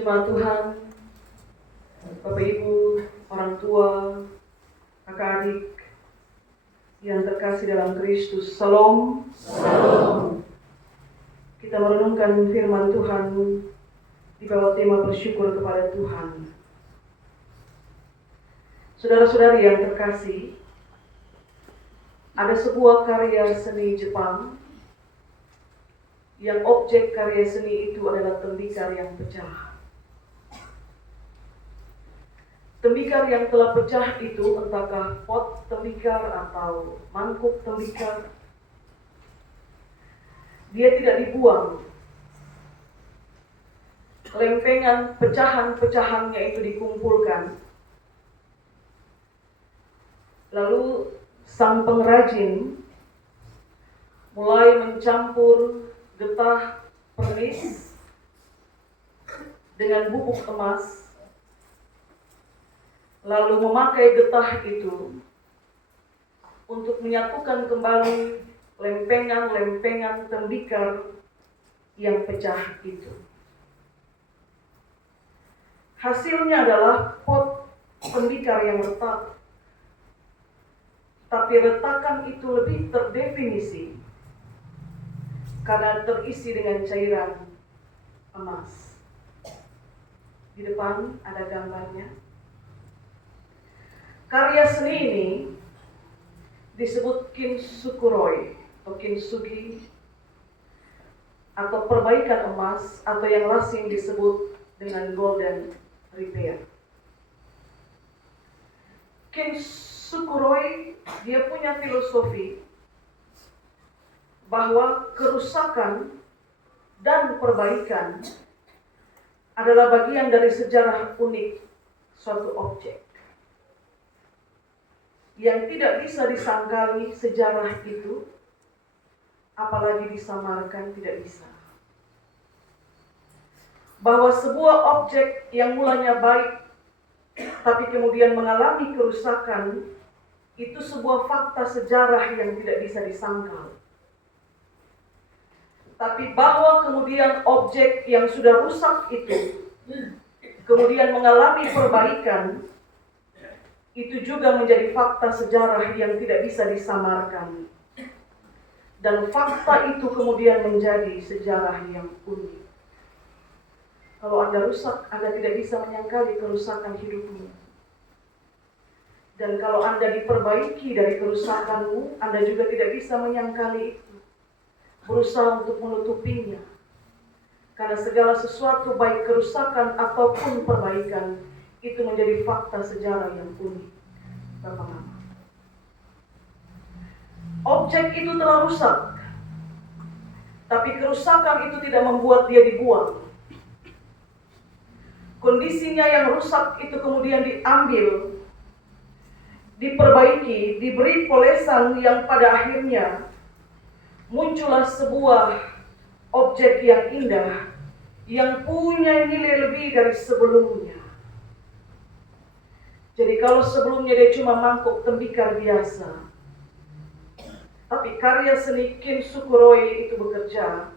Jemaat Tuhan, Bapak Ibu, orang tua, kakak adik yang terkasih dalam Kristus, Salam. Salam. Kita merenungkan firman Tuhan di bawah tema bersyukur kepada Tuhan. Saudara-saudari yang terkasih, ada sebuah karya seni Jepang yang objek karya seni itu adalah tembikar yang pecah. Tembikar yang telah pecah itu entahkah pot tembikar atau mangkuk tembikar, dia tidak dibuang. Lempengan pecahan-pecahannya itu dikumpulkan. Lalu sang pengrajin mulai mencampur getah pernis dengan bubuk emas, lalu memakai getah itu untuk menyatukan kembali lempengan-lempengan tembikar yang pecah itu. Hasilnya adalah pot tembikar yang retak, tapi retakan itu lebih terdefinisi karena terisi dengan cairan emas. Di depan ada gambarnya. Karya seni ini disebut kintsukuroi atau kintsugi atau perbaikan emas, atau yang lazim disebut dengan golden repair. Kintsukuroi dia punya filosofi bahwa kerusakan dan perbaikan adalah bagian dari sejarah unik suatu objek. Yang tidak bisa disangkali sejarah itu, apalagi disamarkan, tidak bisa. Bahwa sebuah objek yang mulanya baik, tapi kemudian mengalami kerusakan, itu sebuah fakta sejarah yang tidak bisa disangkal. Tapi bahwa kemudian objek yang sudah rusak itu, kemudian mengalami perbaikan, itu juga menjadi fakta sejarah yang tidak bisa disamarkan. Dan fakta itu kemudian menjadi sejarah yang unik. Kalau Anda rusak, Anda tidak bisa menyangkali kerusakan hidupmu. Dan kalau Anda diperbaiki dari kerusakanmu, Anda juga tidak bisa menyangkali itu. Berusaha untuk menutupinya. Karena segala sesuatu, baik kerusakan ataupun perbaikan, itu menjadi fakta sejarah yang unik. Bapak-bapak, objek itu telah rusak, tapi kerusakan itu tidak membuat dia dibuang. Kondisinya yang rusak itu kemudian diambil, diperbaiki, diberi polesan yang pada akhirnya muncullah sebuah objek yang indah, yang punya nilai lebih dari sebelumnya. Jadi kalau sebelumnya dia cuma mangkuk tembikar biasa, tapi karya seni kintsukuroi itu bekerja,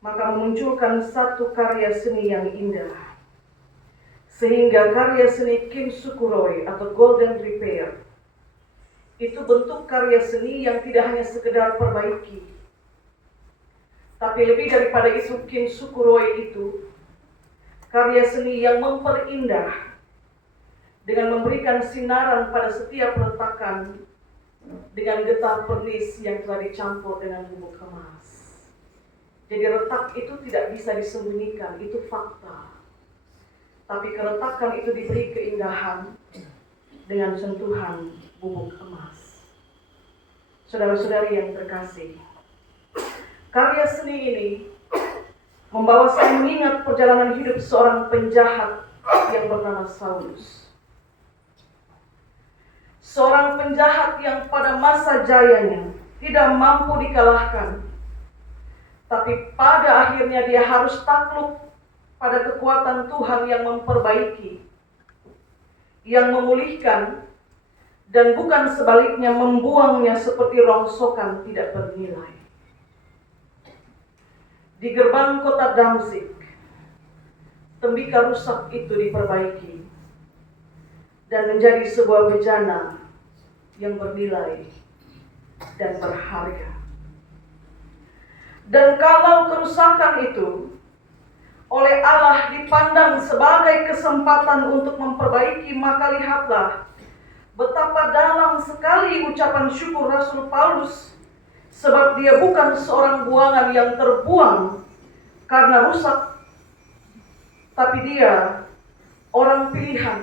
maka memunculkan satu karya seni yang indah. Sehingga karya seni kintsukuroi atau golden repair itu bentuk karya seni yang tidak hanya sekedar perbaiki, tapi lebih daripada itu, kintsukuroi itu karya seni yang memperindah dengan memberikan sinaran pada setiap retakan dengan getah pernis yang telah dicampur dengan bubuk emas. Jadi retak itu tidak bisa disembunyikan, itu fakta. Tapi keretakan itu diberi keindahan dengan sentuhan bubuk emas. Saudara-saudari yang terkasih, karya seni ini membawa saya mengingat perjalanan hidup seorang penjahat yang bernama Saulus. Seorang penjahat yang pada masa jayanya tidak mampu dikalahkan, tapi pada akhirnya dia harus takluk pada kekuatan Tuhan yang memperbaiki, yang memulihkan, dan bukan sebaliknya membuangnya seperti rongsokan tidak bernilai. Di gerbang kota Damsyik, tembikar rusak itu diperbaiki dan menjadi sebuah bejana yang bernilai dan berharga. Dan kalau kerusakan itu oleh Allah dipandang sebagai kesempatan untuk memperbaiki, maka lihatlah betapa dalam sekali ucapan syukur Rasul Paulus, sebab dia bukan seorang buangan yang terbuang karena rusak, tapi dia orang pilihan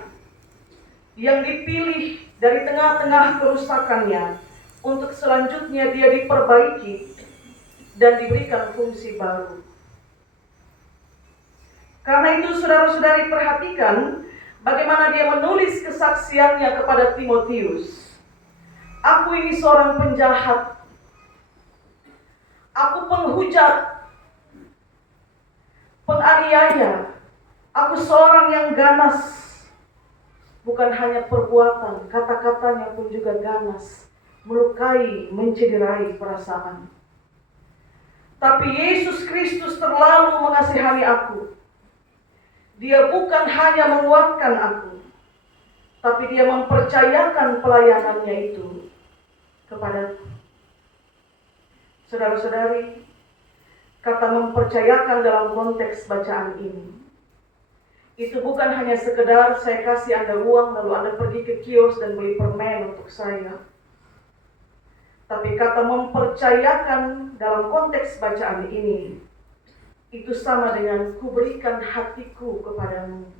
yang dipilih dari tengah-tengah kerusakannya untuk selanjutnya dia diperbaiki dan diberikan fungsi baru. Karena itu saudara-saudari perhatikan bagaimana dia menulis kesaksiannya kepada Timotius. Aku ini seorang penjahat, aku penghujat, penganiaya, aku seorang yang ganas. Bukan hanya perbuatan, kata-katanya pun juga ganas, melukai, mencederai perasaan. Tapi Yesus Kristus terlalu mengasihani aku. Dia bukan hanya menguatkan aku, tapi dia mempercayakan pelayanannya itu kepadaku. Saudara-saudari, kata mempercayakan dalam konteks bacaan ini, itu bukan hanya sekedar saya kasih Anda uang lalu Anda pergi ke kios dan beli permen untuk saya. Tapi kata mempercayakan dalam konteks bacaan ini, itu sama dengan kuberikan hatiku kepadamu.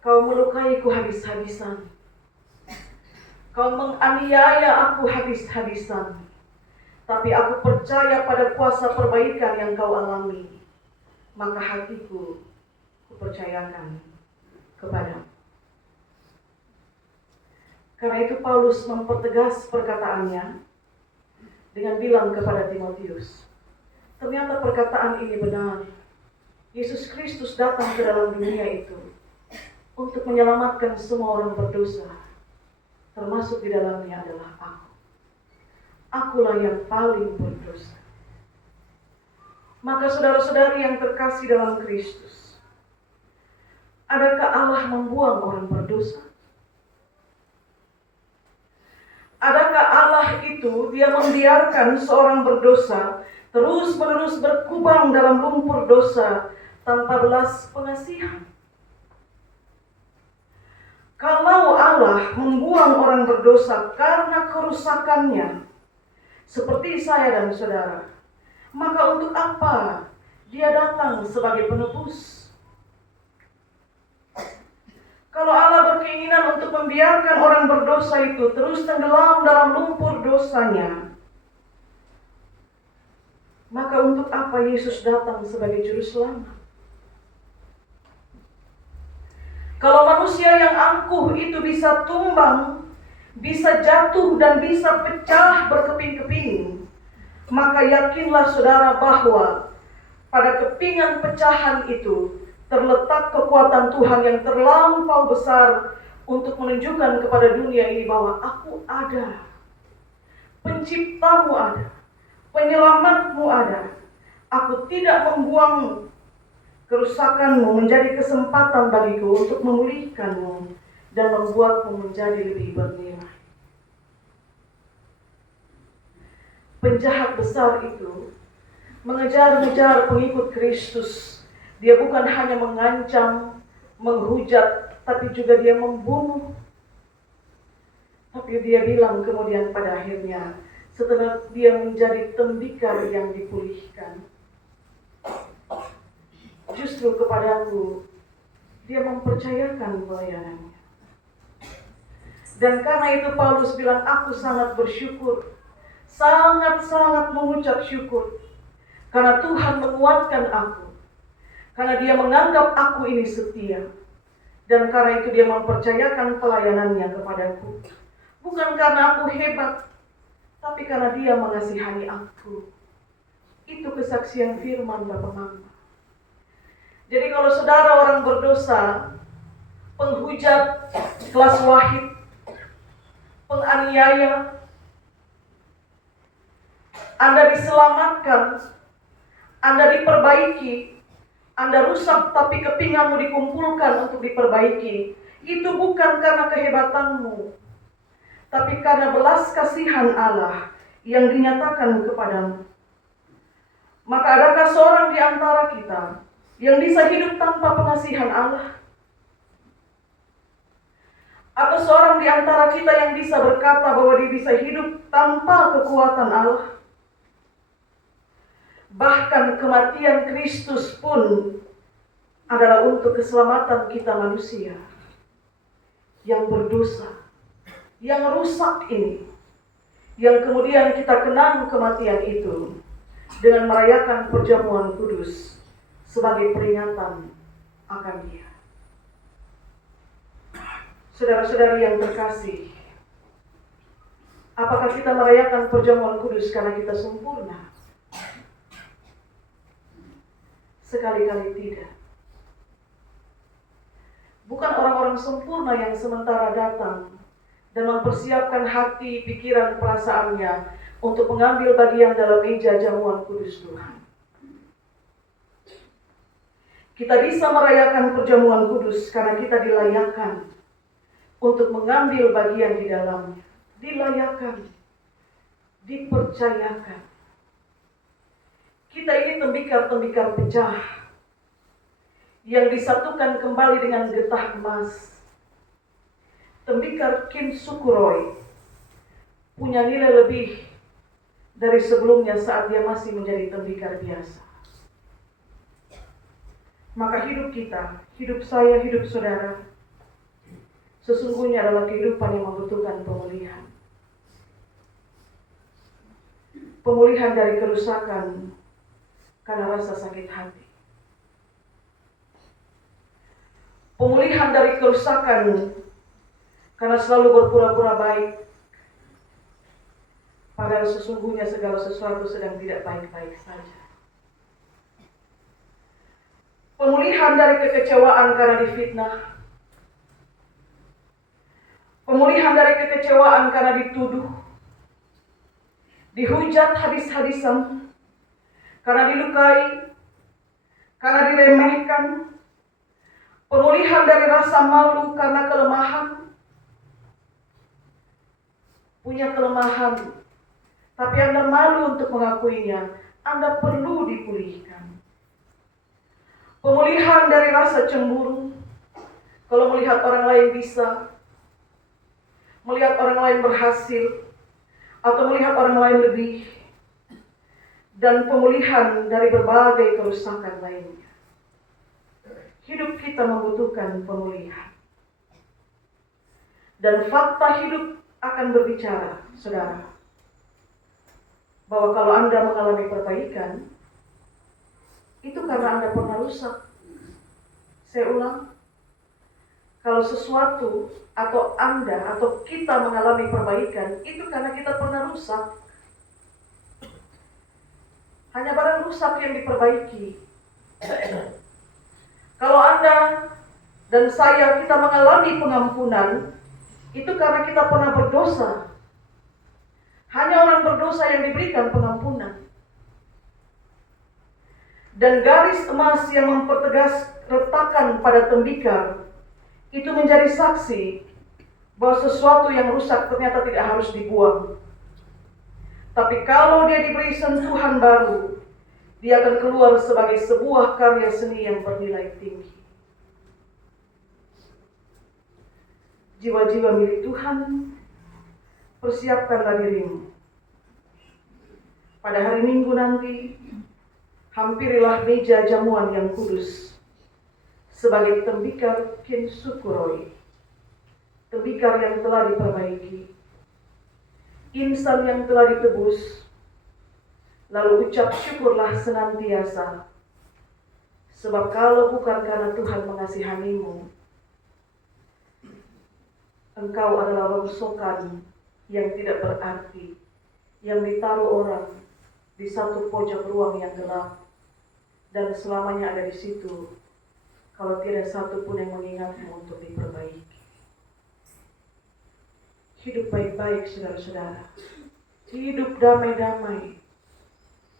Kau melukaiku habis-habisan. Kau menganiaya aku habis-habisan. Tapi aku percaya pada kuasa perbaikan yang kau alami. Maka hatiku kupercayakan kepadamu. Karena itu Paulus mempertegas perkataannya dengan bilang kepada Timotius, ternyata perkataan ini benar. Yesus Kristus datang ke dalam dunia itu untuk menyelamatkan semua orang berdosa, termasuk di dalamnya adalah aku. Akulah yang paling berdosa. Maka saudara-saudari yang terkasih dalam Kristus, adakah Allah membuang orang berdosa? Adakah Allah itu dia membiarkan seorang berdosa terus-menerus berkubang dalam lumpur dosa tanpa belas pengasihan? Kalau Allah membuang orang berdosa karena kerusakannya, seperti saya dan saudara, maka untuk apa dia datang sebagai penebus? Kalau Allah berkeinginan untuk membiarkan orang berdosa itu terus tenggelam dalam lumpur dosanya, maka untuk apa Yesus datang sebagai juru selamat? Kalau manusia yang angkuh itu bisa tumbang, bisa jatuh dan bisa pecah berkeping-keping, maka yakinlah saudara bahwa pada kepingan pecahan itu terletak kekuatan Tuhan yang terlampau besar untuk menunjukkan kepada dunia ini bahwa aku ada, penciptamu ada, penyelamatmu ada. Aku tidak membuang kerusakanmu menjadi kesempatan bagiku untuk memulihkanmu dan membuatmu menjadi lebih bernilai. Penjahat besar itu mengejar-ngejar pengikut Kristus. Dia bukan hanya mengancam, menghujat, tapi juga dia membunuh. Tapi dia bilang kemudian pada akhirnya, setelah dia menjadi tembikar yang dipulihkan, justru kepadaku dia mempercayakan pelayanannya. Dan karena itu Paulus bilang, aku sangat bersyukur, sangat-sangat mengucap syukur, karena Tuhan menguatkan aku. Karena dia menganggap aku ini setia. Dan karena itu dia mempercayakan pelayanannya kepadaku. Bukan karena aku hebat, tapi karena dia mengasihani aku. Itu kesaksian firman Bapa Mama. Jadi kalau saudara orang berdosa, penghujat, kelas wahid, penganiaya, Anda diselamatkan, Anda diperbaiki, Anda rusak tapi kepinganmu dikumpulkan untuk diperbaiki, itu bukan karena kehebatanmu, tapi karena belas kasihan Allah yang dinyatakan kepadamu. Maka adakah seorang di antara kita yang bisa hidup tanpa pengasihan Allah? Atau seorang di antara kita yang bisa berkata bahwa dia bisa hidup tanpa kekuatan Allah? Bahkan kematian Kristus pun adalah untuk keselamatan kita manusia yang berdosa, yang rusak ini, yang kemudian kita kenang kematian itu dengan merayakan perjamuan kudus sebagai peringatan akan Dia. Saudara-saudari yang terkasih, apakah kita merayakan perjamuan kudus karena kita sempurna? Sekali-kali tidak. Bukan orang-orang sempurna yang sementara datang dan mempersiapkan hati, pikiran, perasaannya untuk mengambil bagian dalam meja jamuan kudus Tuhan. Kita bisa merayakan perjamuan kudus karena kita dilayakkan untuk mengambil bagian di dalamnya. Dilayakkan, dipercayakan. Kita ini tembikar-tembikar pecah yang disatukan kembali dengan getah emas. Tembikar Kintsukuroi punya nilai lebih dari sebelumnya saat dia masih menjadi tembikar biasa. Maka hidup kita, hidup saya, hidup saudara, sesungguhnya adalah kehidupan yang membutuhkan pemulihan. Pemulihan dari kerusakan karena rasa sakit hati. Pemulihan dari kerusakan karena selalu berpura-pura baik, padahal sesungguhnya segala sesuatu sedang tidak baik-baik saja. Pemulihan dari kekecewaan karena difitnah. Pemulihan dari kekecewaan karena dituduh, dihujat habis-habisan, karena dilukai, karena diremehkan. Pemulihan dari rasa malu karena kelemahan. Punya kelemahan, tapi Anda malu untuk mengakuinya. Anda perlu dipulihkan. Pemulihan dari rasa cemburu. Kalau melihat orang lain bisa, melihat orang lain berhasil, atau melihat orang lain lebih. Dan pemulihan dari berbagai kerusakan lainnya. Hidup kita membutuhkan pemulihan. Dan fakta hidup akan berbicara, saudara, bahwa kalau Anda mengalami perbaikan, itu karena Anda pernah rusak. Saya ulang, kalau sesuatu atau Anda atau kita mengalami perbaikan, itu karena kita pernah rusak. Hanya barang rusak yang diperbaiki. Kalau Anda dan saya kita mengalami pengampunan, itu karena kita pernah berdosa. Hanya orang berdosa yang diberikan pengampunan. Dan garis emas yang mempertegas retakan pada tembikar, itu menjadi saksi bahwa sesuatu yang rusak ternyata tidak harus dibuang. Tapi kalau dia diberi sentuhan baru, dia akan keluar sebagai sebuah karya seni yang bernilai tinggi. Jiwa-jiwa milik Tuhan, persiapkanlah dirimu. Pada hari Minggu nanti, hampirilah meja jamuan yang kudus sebagai tembikar Kintsukuroi, tembikar yang telah diperbaiki, insan yang telah ditebus. Lalu ucap syukurlah senantiasa, sebab kalau bukan karena Tuhan mengasihanimu, engkau adalah rongsokan yang tidak berarti, yang ditaruh orang di satu pojok ruang yang gelap, dan selamanya ada di situ, kalau tidak satu pun yang mengingatmu untuk diperbaiki. Hidup baik-baik, saudara-saudara. Hidup damai-damai.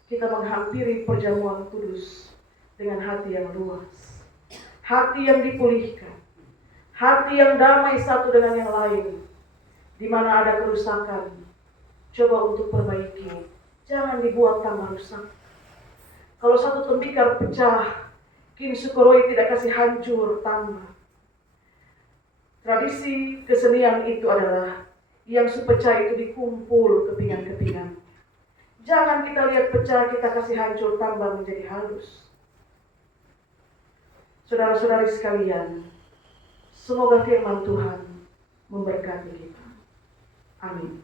Kita menghampiri perjamuan kudus dengan hati yang luas, hati yang dipulihkan, hati yang damai satu dengan yang lain. Di mana ada kerusakan, coba untuk perbaiki, jangan dibuat tambah rusak. Kalau satu tembikar pecah, kin Sukhoroi tidak kasih hancur tambah. Tradisi kesenian itu adalah yang sepecah itu dikumpul kepingan-kepingan. Jangan kita lihat pecah, kita kasih hancur tambah menjadi halus. Saudara-saudari sekalian, semoga firman Tuhan memberkati kita. Amin.